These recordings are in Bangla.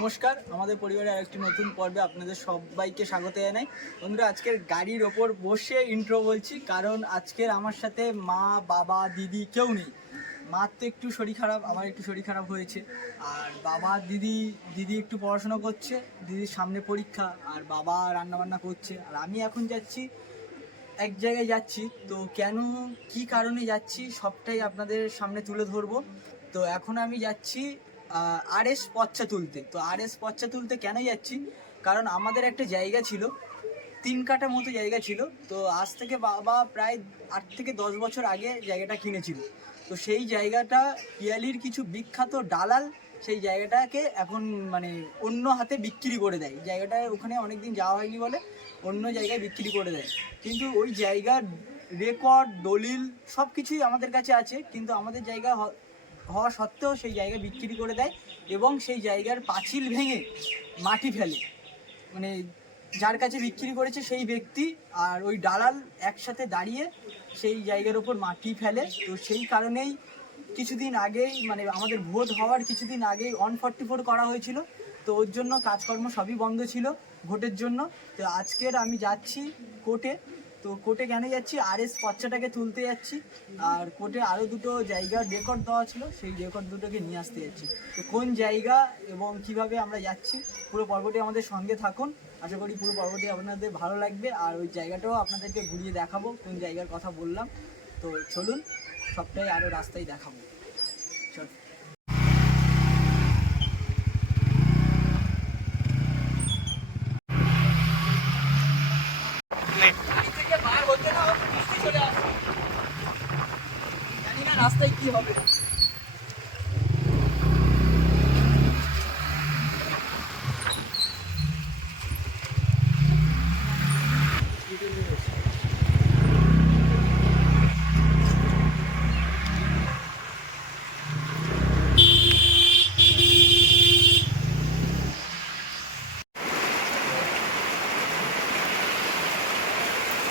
নমস্কার, আমাদের পরিবারের আরেকটি নতুন পর্বে আপনাদের সবাইকে স্বাগত জানাই। বন্ধুরা, আজকের গাড়ির ওপর বসে ইন্ট্রো বলছি, কারণ আজকের আমার সাথে মা, বাবা, দিদি কেউ নেই। মার তো একটু শরীর খারাপ, আমার একটু শরীর খারাপ হয়েছে। আর বাবা, দিদি দিদি একটু পড়াশোনা করছে, দিদির সামনে পরীক্ষা, আর বাবা রান্নাবান্না করছে। আর আমি এখন যাচ্ছি, এক জায়গায় যাচ্ছি, তো কেন, কি কারণে যাচ্ছি, সবটাই আপনাদের সামনে তুলে ধরবো। তো এখন আমি যাচ্ছি আর এস পচ্চা তুলতে। তো আর এস পচ্চা তুলতে কেন যাচ্ছি? কারণ আমাদের একটা জায়গা ছিল, তিন কাটা মতো জায়গা ছিল, তো আজ থেকে বাবা প্রায় আট থেকে দশ বছর আগে জায়গাটা কিনেছিল। তো সেই জায়গাটা পিয়ালির কিছু বিখ্যাত দালাল সেই জায়গাটাকে এখন মানে অন্য হাতে বিক্রি করে দেয়। জায়গাটা ওখানে অনেকদিন যাওয়া হয়নি বলে অন্য জায়গায় বিক্রি করে দেয়। কিন্তু ওই জায়গার রেকর্ড দলিল সব কিছুই আমাদের কাছে আছে, কিন্তু আমাদের জায়গা হওয়া সত্ত্বেও সেই জায়গা বিক্রি করে দেয় এবং সেই জায়গার পাঁচিল ভেঙে মাটি ফেলে। মানে যার কাছে বিক্রি করেছে সেই ব্যক্তি আর ওই দালাল একসাথে দাঁড়িয়ে সেই জায়গার ওপর মাটি ফেলে। তো সেই কারণেই কিছুদিন আগেই মানে আমাদের ভোট হওয়ার কিছুদিন আগেই ওয়ান ফর্টি ফোর করা হয়েছিল। তো ওর জন্য কাজকর্ম সবই বন্ধ ছিল ভোটের জন্য। তো আজকের আমি যাচ্ছি কোর্টে। তো কোর্টে কেন যাচ্ছি? আর এস পচ্চাটাকে তুলতে যাচ্ছি। আর কোর্টে আরও দুটো জায়গার রেকর্ড দেওয়া ছিল, সেই রেকর্ড দুটোকে নিয়ে আসতে যাচ্ছি। তো কোন জায়গা এবং কীভাবে আমরা যাচ্ছি, পুরো পর্বটি আমাদের সঙ্গে থাকুন। আশা করি পুরো পর্বটি আপনাদের ভালো লাগবে। আর ওই জায়গাটাও আপনাদেরকে ঘুরিয়ে দেখাবো, কোন জায়গার কথা বললাম। তো চলুন, সবটাই আরও রাস্তায় দেখাবো চল গাড়ি থেকে বার হতে না হতে বৃষ্টি চলে আসে জানি না রাস্তায় কি হবে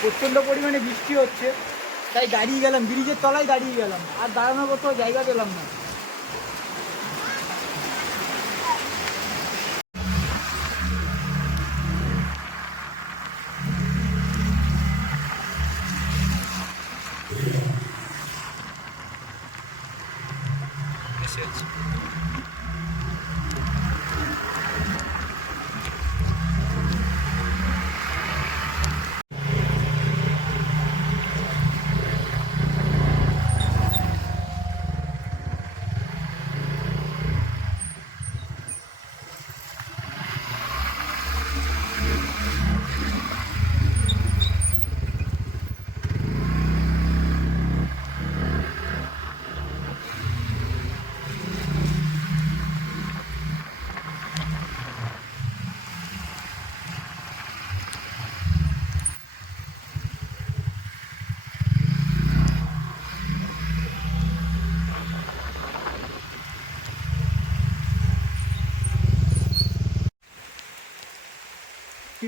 প্রচণ্ড পরিমাণে বৃষ্টি হচ্ছে। তাই দাঁড়িয়ে গেলাম ব্রিজের তলায় দাঁড়িয়ে গেলাম। আর দাঁড়ানোর কোথাও জায়গা পেলাম না।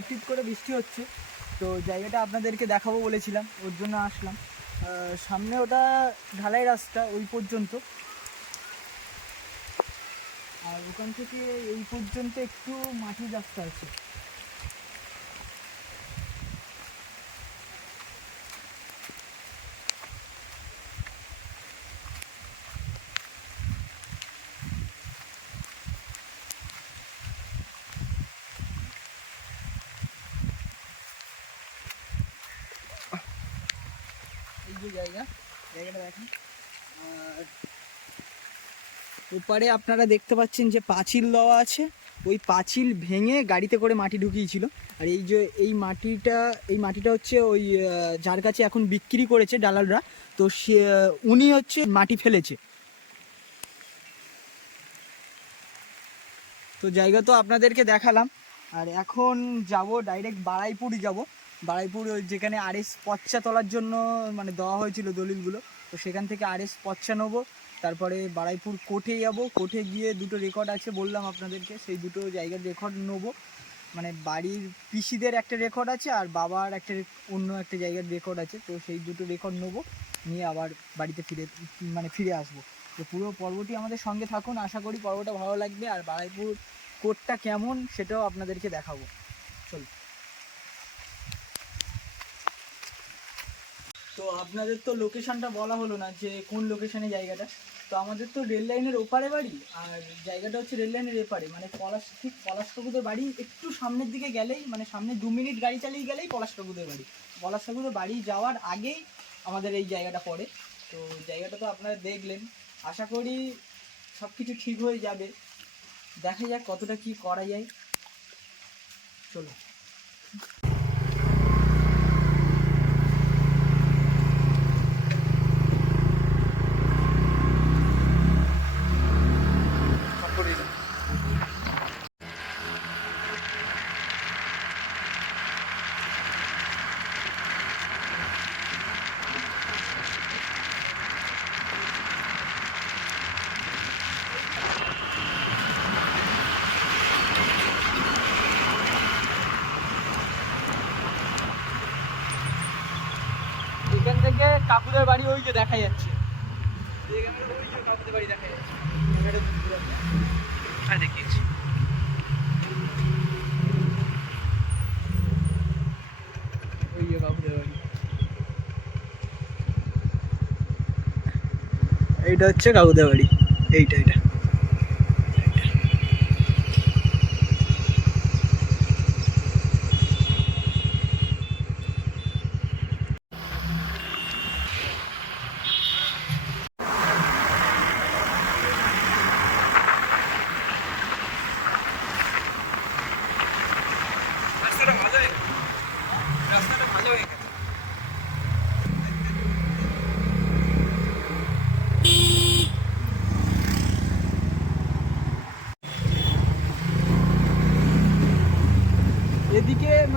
টিপ করে বৃষ্টি হচ্ছে। তো জায়গাটা আপনাদেরকে দেখাবো বলেছিলাম, ওর জন্য আসলাম। সামনে ওটা ঢালাই রাস্তা ওই পর্যন্ত। আর ওখান থেকে এই পর্যন্ত একটু মাটির রাস্তা আছে এই যে জায়গা ওপারে আপনারা দেখতে পাচ্ছেন যে পাঁচিল দেওয়া আছে। ওই পাঁচিল ভেঙে গাড়িতে করে মাটি ঢুকিয়েছিল। আর এই যে এই মাটিটা এই মাটিটা হচ্ছে ওই যার কাছে এখন বিক্রি করেছে দালালরা, তো সে, উনি হচ্ছে মাটি ফেলেছে। তো জায়গা তো আপনাদেরকে দেখালাম। আর এখন যাব ডাইরেক্ট বাড়াইপুর যাব। বাড়াইপুর ওই যেখানে আরএস পচ্চা তোলার জন্য মানে দেওয়া হয়েছিল দলিলগুলো, তো সেখান থেকে আরএস পচ্চা নেব। তারপরে বাড়াইপুর কোর্টে যাব, কোর্টে গিয়ে দুটো রেকর্ড আছে বললাম আপনাদেরকে, সেই দুটো জায়গার রেকর্ড নেব। মানে বাড়ির পিসিদের একটা রেকর্ড আছে আর বাবার একটা অন্য একটা জায়গার রেকর্ড আছে, তো সেই দুটো রেকর্ড নেব। নিয়ে আবার বাড়িতে ফিরে মানে ফিরে আসব। তো পুরো পর্বটি আমাদের সঙ্গে থাকুন, আশা করি পর্বটা ভালো লাগবে। আর বাড়াইপুর কোর্টটা কেমন সেটাও আপনাদেরকে দেখাবো চল তো আপনাদের তো লোকেশনটা বলা হলো না যে কোন লোকেশনে জায়গাটা। তো আমাদের তো রেল লাইনের ওপারে বাড়ি, আর জায়গাটা হচ্ছে রেল লাইনের এপারে। মানে পলাশ, ঠিক পলাশ কাকুদের বাড়ি একটু সামনের দিকে গেলেই মানে সামনে দু মিনিট গাড়ি চালিয়ে গেলেই পলাশ কাকুদের বাড়ি। পলাশ কাকুদের বাড়ি যাওয়ার আগেই আমাদের এই জায়গাটা পড়ে। তো জায়গাটা তো আপনারা দেখলেন। আশা করি সব কিছু ঠিক হয়ে যাবে। দেখা যাক কতটা কি করা যায়। চলো এখান থেকে কাকুদের বাড়ি ওই যে দেখা যাচ্ছে। কাকুদের বাড়ি দেখা যাচ্ছে দেখিয়েছি। ওই যে কাকুদের বাড়ি। এইটা হচ্ছে কাকুদের বাড়ি। এইটা এইটা।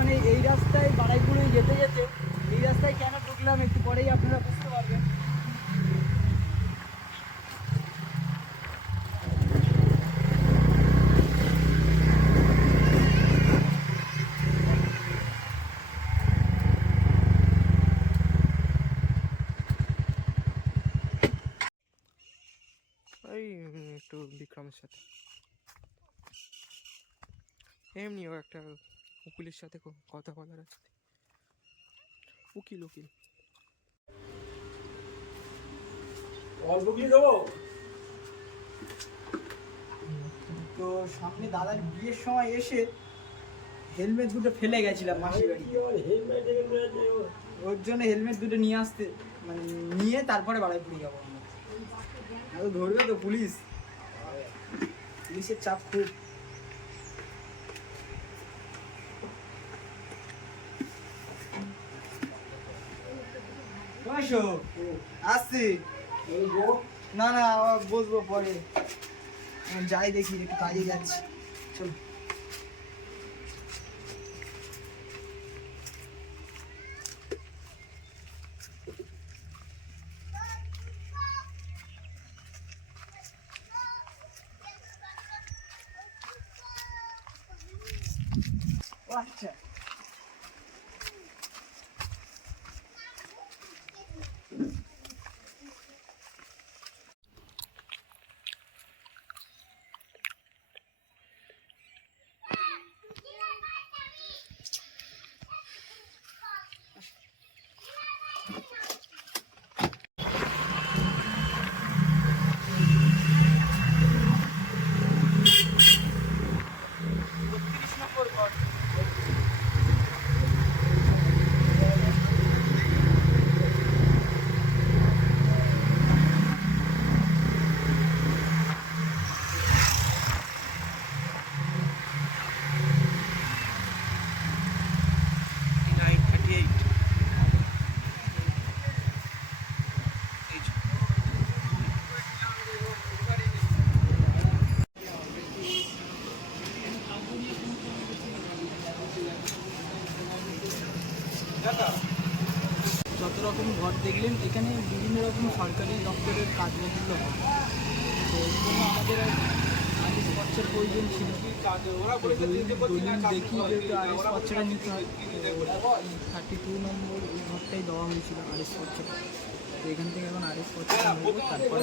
মানে এই রাস্তায় বাড়াইপুরে যেতে যেতে এই রাস্তায় কেন ঢুকলাম একটু পরেই আপনারা বুঝতে পারবেন। একটু বিক্রমের সাথে। এমনি ও একটা উকিলের সাথে কথা বলার আছে। উকিল উকিল। তো সামনে দাদার বিয়ের সময় এসে হেলমেট দুটো ফেলে গেছিলাম মাসির বাড়ি ওর জন্য হেলমেট দুটো নিয়ে আসতে মানে নিয়ে তারপরে বাড়াইপুরি যাব ধরবে তো পুলিশ। পুলিশের চাপ খুব। বসো। আসছি। না না পরে। যাই দেখি একটু কাজে যাচ্ছি। চলো। আচ্ছা বত্রিশ নম্বর ঘর নাইন থার্টি এইট এই যে। যত রকম ঘর এখানে বিভিন্ন রকম সরকারি দপ্তরের কাজগুলো হয়। তো আমাদের আইএস খরচার প্রয়োজন ছিল। খরচাটা নিতে হয় থার্টি টু নম্বর এই ঘরটাই দেওয়া হয়েছিল আইএস তো এখান থেকে এখন আইএস নেব তারপরে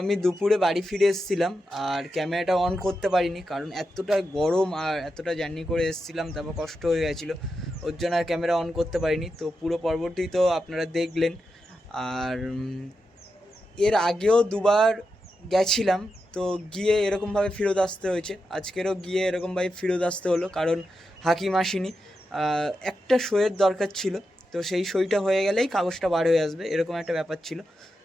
আমি দুপুরে বাড়ি ফিরে এসেছিলাম আর ক্যামেরাটা অন করতে পারিনি কারণ এতটা গরম আর এতটা জার্নি করে এসেছিলাম, তারপর কষ্ট হয়ে গেছিল। ওর জন্য আর ক্যামেরা অন করতে পারিনি। তো পুরো পর্বটি তো আপনারা দেখলেন। আর এর আগেও দুবার গেছিলাম। তো গিয়ে এরকমভাবে ফেরত আসতে হয়েছে। আজকেরও গিয়ে এরকমভাবে ফেরত আসতে হলো কারণ হাকিম আসেনি। একটা শোয়ের দরকার ছিল। তো সেই সইটা হয়ে গেলেই কাগজটা বার হয়ে আসবে। এরকম একটা ব্যাপার ছিল।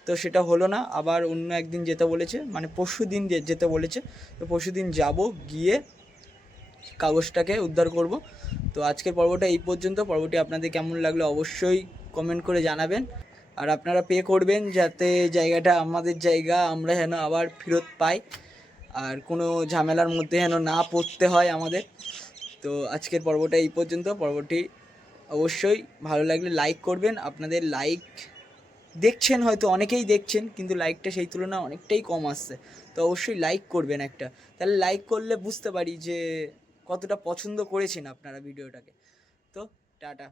তো সেটা হলো না। আবার অন্য একদিন যেতে বলেছে মানে পরশু দিন যেতে বলেছে। তো পরশু দিন যাব, গিয়ে কাগজটাকে উদ্ধার করব। তো আজকের পর্বটা এই পর্যন্ত। পর্বটি আপনাদের কেমন লাগল অবশ্যই কমেন্ট করে জানাবেন। আর আপনারা পে করবেন যাতে জায়গাটা আমাদের জায়গা, আমরা যেন আবার ফেরত পাই। আর কোনো ঝামেলার মধ্যে যেন না পড়তে হয় আমাদের। তো আজকের পর্বটা এই পর্যন্ত। পর্বটি অবশ্যই ভালো লাগলে লাইক করবেন। আপনাদের লাইক দেখছেন হয়তো, অনেকেই দেখছেন, কিন্তু লাইকটা সেই তুলনায় অনেকটাই কম আসছে। তো অবশ্যই লাইক করবেন একটা। তাহলে লাইক করলে বুঝতে পারি যে কতটা পছন্দ করেছেন আপনারা ভিডিওটাকে তো টাটা।